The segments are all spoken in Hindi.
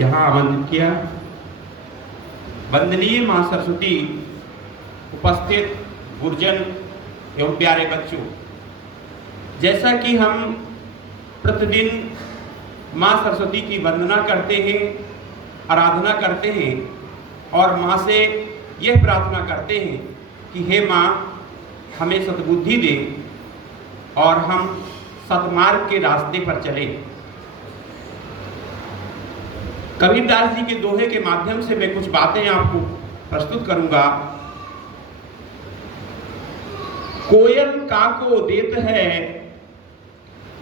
यहाँ आमंत्रित किया। वंदनीय मां सरस्वती, उपस्थित गुरुजन एवं प्यारे बच्चों, जैसा कि हम प्रतिदिन मां सरस्वती की वंदना करते हैं, आराधना करते हैं और मां से यह प्रार्थना करते हैं कि हे मां, हमें सद्बुद्धि दे और हम सतमार्ग के रास्ते पर चलें। कबीरदास जी के दोहे के माध्यम से मैं कुछ बातें आपको प्रस्तुत करूंगा। कोयल काको देत है,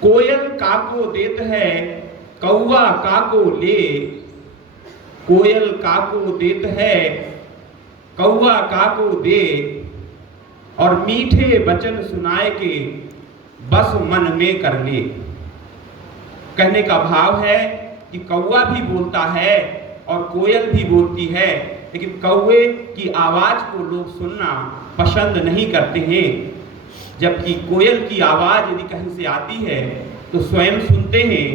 कोयल काको देत है, कौवा काको ले। कोयल काको देत है, कौवा काको दे, और मीठे वचन सुनाए के बस मन में कर ले। कहने का भाव है कि कौवा भी बोलता है और कोयल भी बोलती है, लेकिन कौवे की आवाज को लोग सुनना पसंद नहीं करते हैं, जबकि कोयल की आवाज यदि कहीं से आती है तो स्वयं सुनते हैं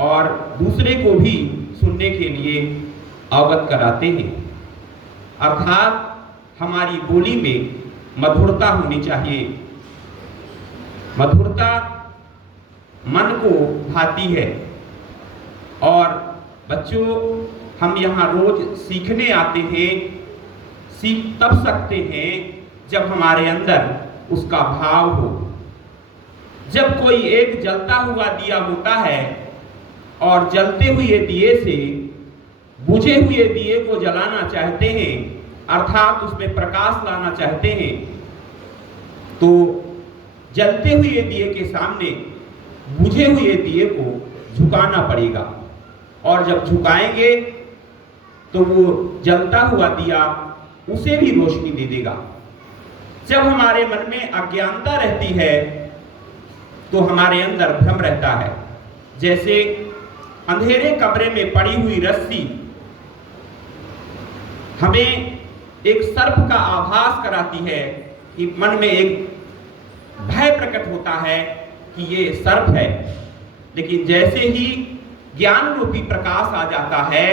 और दूसरे को भी सुनने के लिए अवगत कराते हैं। अर्थात हमारी बोली में मधुरता होनी चाहिए। मधुरता मन को भाती है। और बच्चों, हम यहाँ रोज सीखने आते हैं। सीख तब सकते हैं जब हमारे अंदर उसका भाव हो। जब कोई एक जलता हुआ दिया होता है और जलते हुए दिए से बुझे हुए दिए को जलाना चाहते हैं, अर्थात उसमें प्रकाश लाना चाहते हैं, तो जलते हुए दिए के सामने बुझे हुए दिए को झुकाना पड़ेगा। और जब झुकाएंगे तो वो जलता हुआ दिया उसे भी रोशनी दे देगा। जब हमारे मन में अज्ञानता रहती है तो हमारे अंदर भ्रम रहता है। जैसे अंधेरे कमरे में पड़ी हुई रस्सी हमें एक सर्प का आभास कराती है कि मन में एक भय प्रकट होता है कि ये सर्प है, लेकिन जैसे ही ज्ञान रूपी प्रकाश आ जाता है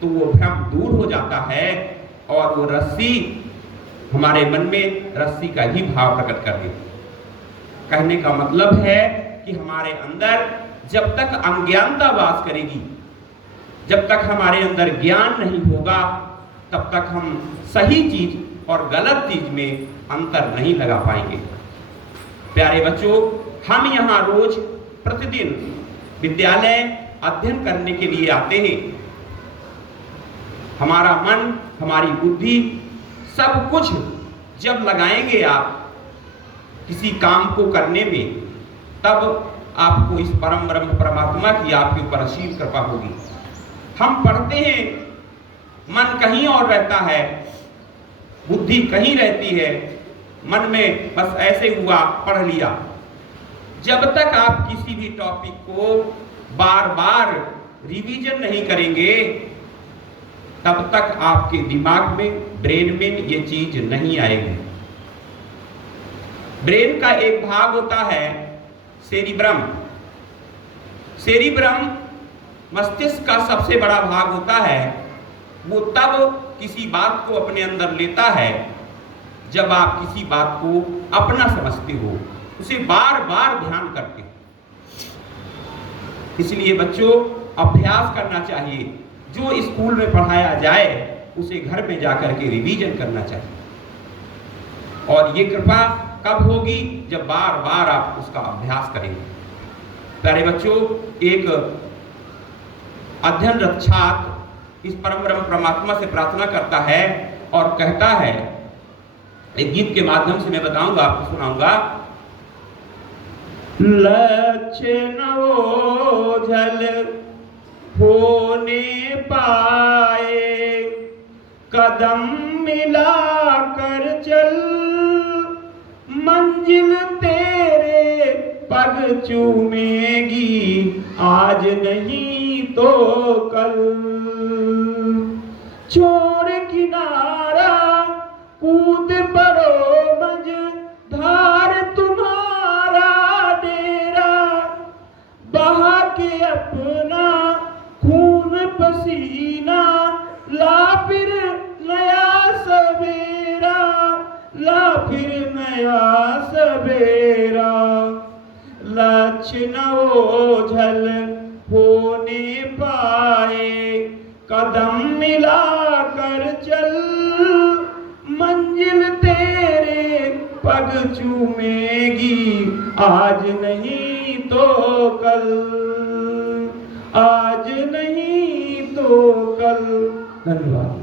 तो वो भ्रम दूर हो जाता है और वो रस्सी हमारे मन में रस्सी का ही भाव प्रकट कर देती। कहने का मतलब है कि हमारे अंदर जब तक अज्ञानता वास करेगी, जब तक हमारे अंदर ज्ञान नहीं होगा, तब तक हम सही चीज और गलत चीज में अंतर नहीं लगा पाएंगे। प्यारे बच्चों, हम यहाँ रोज प्रतिदिन विद्यालय अध्ययन करने के लिए आते हैं। हमारा मन, हमारी बुद्धि, सब कुछ जब लगाएंगे आप किसी काम को करने में, तब आपको इस परम ब्रह्म परमात्मा की आपके ऊपर असीम कृपा होगी। हम पढ़ते हैं, मन कहीं और रहता है, बुद्धि कहीं रहती है, मन में बस ऐसे हुआ पढ़ लिया। जब तक आप किसी भी टॉपिक को बार बार रिवीजन नहीं करेंगे, तब तक आपके दिमाग में, ब्रेन में ये चीज नहीं आएगी। ब्रेन का एक भाग होता है सेरिब्रम। सेरिब्रम मस्तिष्क का सबसे बड़ा भाग होता है। वो तब किसी बात को अपने अंदर लेता है जब आप किसी बात को अपना समझते हो, उसे बार बार ध्यान करते हो। इसलिए बच्चों, अभ्यास करना चाहिए। जो स्कूल में पढ़ाया जाए उसे घर में जाकर के रिवीजन करना चाहिए। और ये कृपा कब होगी? जब बार बार आप उसका अभ्यास करेंगे। प्यारे बच्चों, एक अध्ययनरत छात्र इस परम ब्रह्म परमात्मा से प्रार्थना करता है और कहता है, एक गीत के माध्यम से मैं बताऊंगा, आपको सुनाऊंगा। लक्ष्य न ओझल होने पाए, कदम मिला कर चल, मंजिल तेरे पग चूमेगी, आज नहीं तो कल। छोड़ किनारा कूद पड़ो मझधार, तुम्हारा डेरा बहा के अपना खून पसीना जीना, ला फिर नया सवेरा, ला फिर नया सवेरा। लक्ष्य न ओझल होने पाए, कदम मिला कर चल, मंजिल तेरे पग चूमेगी, आज नहीं तो कल, आज नहीं तो कल। धन्यवाद।